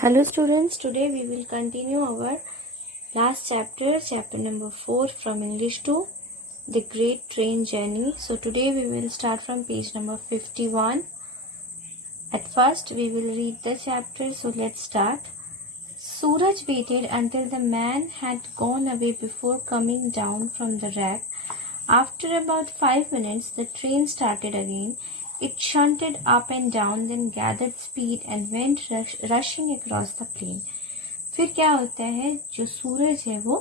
Hello students, today we will continue our last chapter, chapter number 4 from English to the Great Train Journey. So today we will start from page number 51. At first we will read the chapter, so let's start. Suraj waited until the man had gone away before coming down from the rack. After about 5 minutes, the train started again. It shunted up and down, then gathered speed and went rushing across the plain. फिर क्या होता है, जो सूरज है वो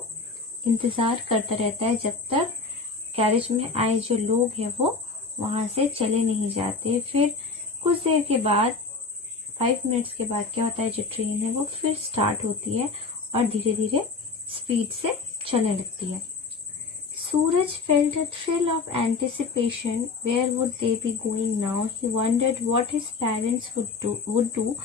इंतज़ार करता रहता है जब तक कैरेज में आए जो लोग हैं वो वहाँ से चले नहीं जाते. फिर कुछ देर के बाद 5 मिनट्स के बाद क्या होता है, जो ट्रेन है वो फिर स्टार्ट होती है और धीरे धीरे स्पीड से चलने लगती है. Suraj felt a thrill of anticipation. Where would they be going now? He wondered what his parents would do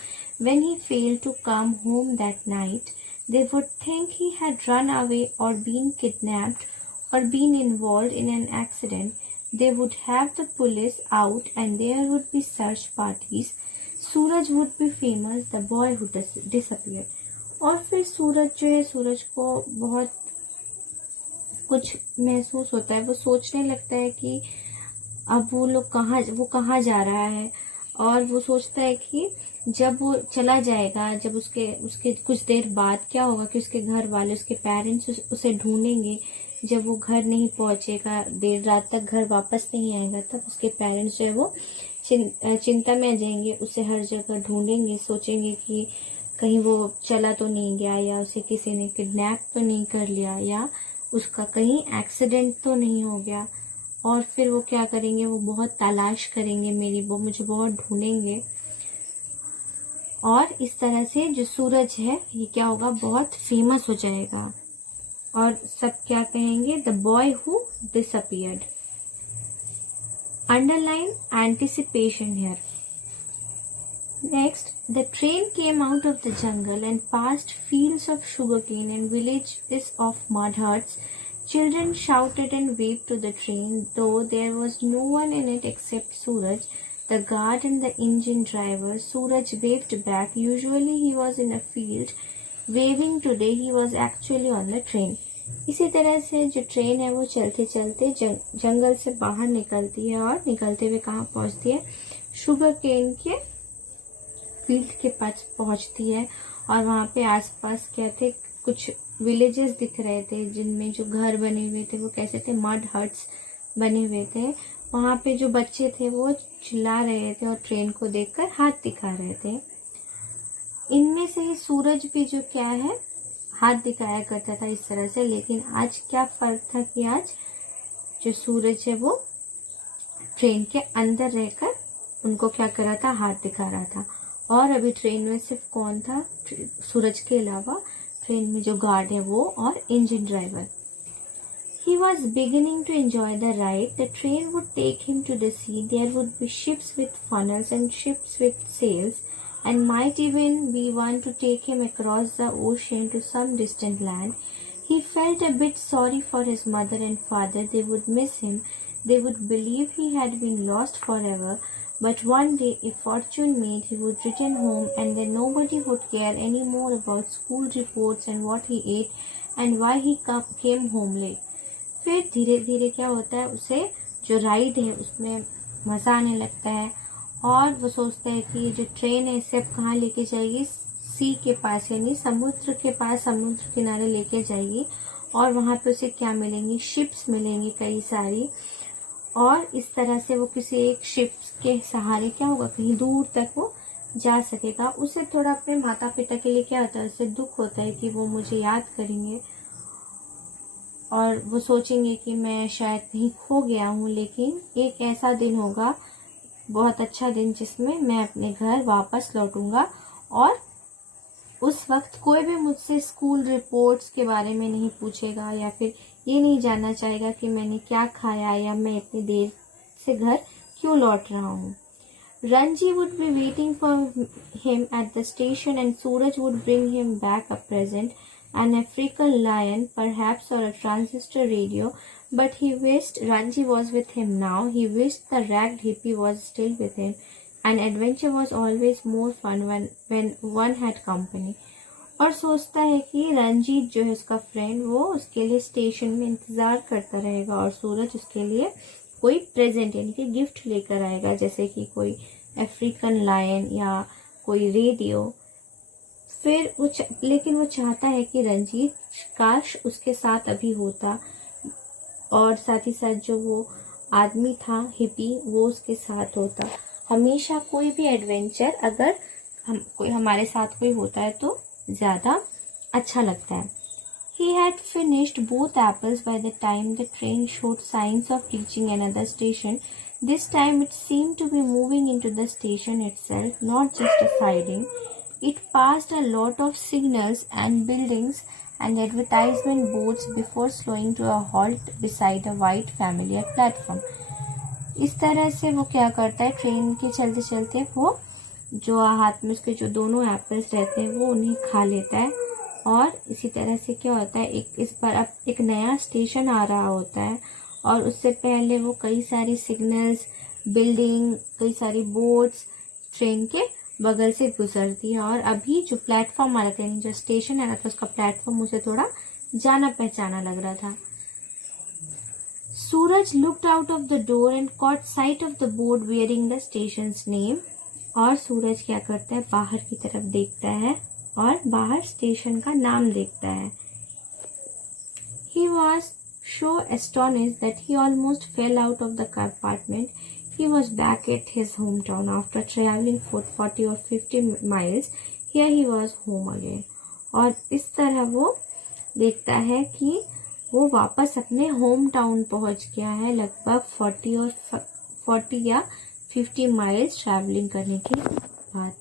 when he failed to come home that night. They would think he had run away or been kidnapped or been involved in an accident. They would have the police out and there would be search parties. Suraj would be famous, the boy who disappeared. और फिर सूरज जो है, सूरज को बहुत कुछ महसूस होता है. वो सोचने लगता है कि अब वो कहाँ जा रहा है, और वो सोचता है कि जब वो चला जाएगा, जब उसके कुछ देर बाद क्या होगा कि उसके घर वाले, उसके पेरेंट्स उसे ढूंढेंगे. जब वो घर नहीं पहुंचेगा, देर रात तक घर वापस नहीं आएगा, तब उसके पेरेंट्स जो है वो चिंता में आ जाएंगे. उसे हर जगह ढूंढेंगे, सोचेंगे कि कहीं वो चला तो नहीं गया, या उसे किसी ने किडनैप तो नहीं कर लिया, या उसका कहीं एक्सीडेंट तो नहीं हो गया. और फिर वो क्या करेंगे, वो बहुत तलाश करेंगे, वो मुझे बहुत ढूंढेंगे. और इस तरह से जो सूरज है ये क्या होगा, बहुत फेमस हो जाएगा. और सब क्या कहेंगे, the boy who disappeared. Underline anticipation here. Next, the train came out of the jungle and passed fields of sugarcane and villages of mud huts. Children shouted and waved to the train, though there was no one in it except Suraj, the guard and the engine driver. Suraj waved back. Usually he was in a field waving. Today he was actually on the train. इसी तरह से जो train है वो चलते चलते जंगल से बाहर निकलती है, और निकलते हुए कहाँ पहुँचती है, शुगर केन के फील्ड के पास पहुंचती है. और वहाँ पे आसपास क्या थे, कुछ विलेजेस दिख रहे थे जिनमें जो घर बने हुए थे वो कैसे थे, मड हट्स बने हुए थे. वहाँ पे जो बच्चे थे वो चिल्ला रहे थे और ट्रेन को देखकर हाथ दिखा रहे थे. इनमें से ही सूरज भी जो क्या है, हाथ दिखाया करता था इस तरह से. लेकिन आज क्या फर्क था कि आज जो सूरज है वो ट्रेन के अंदर रहकर उनको क्या कर रहा था, हाथ दिखा रहा था. और अभी ट्रेन में सिर्फ कौन था, सूरज के अलावा ट्रेन में जो गार्ड है वो और engine driver. He was beginning to enjoy the ride. The train would take him to the sea. There would be ships with funnels and ships with sails, and might even be one to take him across the ocean to some distant land. He felt a bit sorry for his mother and father. They would miss him. They would believe he had been lost forever. But one day, if fortune made, he would return home, and then nobody would care any more about school reports and what he ate and why he came home late. फिर धीरे धीरे क्या होता है, उसे जो ride है उसमें मज़ा आने लगता है, और वो सोचता है कि ये जो ट्रेन है इसे अब कहाँ लेके जाएगी, सी के पास, यानी समुद्र के पास, समुद्र किनारे लेके जाएगी. और वहाँ पे उसे क्या मिलेंगी, शिप्स मिलेंगी कई सारी. और इस तरह से वो किसी एक शिप के सहारे क्या होगा, कहीं दूर तक वो जा सकेगा. उसे थोड़ा अपने माता पिता के लिए क्या होता है, उसे दुख होता है कि वो मुझे याद करेंगे और वो सोचेंगे कि मैं शायद कहीं खो गया हूँ. लेकिन एक ऐसा दिन होगा, बहुत अच्छा दिन, जिसमें मैं अपने घर वापस लौटूंगा, और उस वक्त कोई भी मुझसे स्कूल रिपोर्ट्स के बारे में नहीं पूछेगा, या फिर ये नहीं जानना चाहेगा कि मैंने क्या खाया या मैं इतनी देर से घर क्यों लौट रहा हूँ. Ranji would be waiting for him at the station, and Suraj would bring him back a present, an African lion perhaps, or a transistor radio. But he wished Ranji was with him now. He wished the ragged hippie was still with him. and adventure was always more fun when one had company. और सोचता है कि रंजीत जो है उसका friend वो उसके लिए स्टेशन में इंतजार करता रहेगा और सूरज उसके लिए कोई प्रेजेंट यानी कि गिफ्ट लेकर आएगा, जैसे कि कोई अफ्रीकन लायन या कोई रेडियो। फिर लेकिन वो चाहता है कि रंजीत काश उसके साथ अभी होता, और साथ ही साथ जो वो आदमी था हिप्पी वो उसके साथ होता। हमेशा कोई भी एडवेंचर अगर कोई हमारे साथ कोई होता है तो ज़्यादा अच्छा लगता है। He had finished both apples by the time the train showed signs of reaching another station. This time it seemed to be moving into the station itself, not just a siding. It passed a lot of signals and buildings and advertisement boards before slowing to a halt beside a white familiar platform. इस तरह से वो क्या करता है, train के चलते चलते वो जो हाथ में उसके जो दोनों एप्पल्स रहते हैं वो उन्हें खा लेता है। और इसी तरह से क्या होता है, इस बार अब एक नया स्टेशन आ रहा होता है और उससे पहले वो कई सारी सिग्नल्स, बिल्डिंग, कई सारी बोर्ड्स ट्रेन के बगल से गुजरती है। और अभी जो प्लेटफॉर्म आ रहा था, जो स्टेशन आ रहा था, उसका प्लेटफॉर्म मुझे थोड़ा जाना पहचाना लग रहा था। Suraj looked out of the door and caught sight of the board wearing the station's name. और सूरज क्या करता है, बाहर की तरफ देखता है और बाहर स्टेशन का नाम देखता है। He was so astonished that he almost fell out of the compartment. He was back at his hometown after traveling for 40 or 50 miles. Here he was home again. और इस तरह वो देखता है कि वो वापस अपने होम टाउन पहुंच गया है, लगभग 40 या 50 माइल्स ट्रैवलिंग करने के बाद।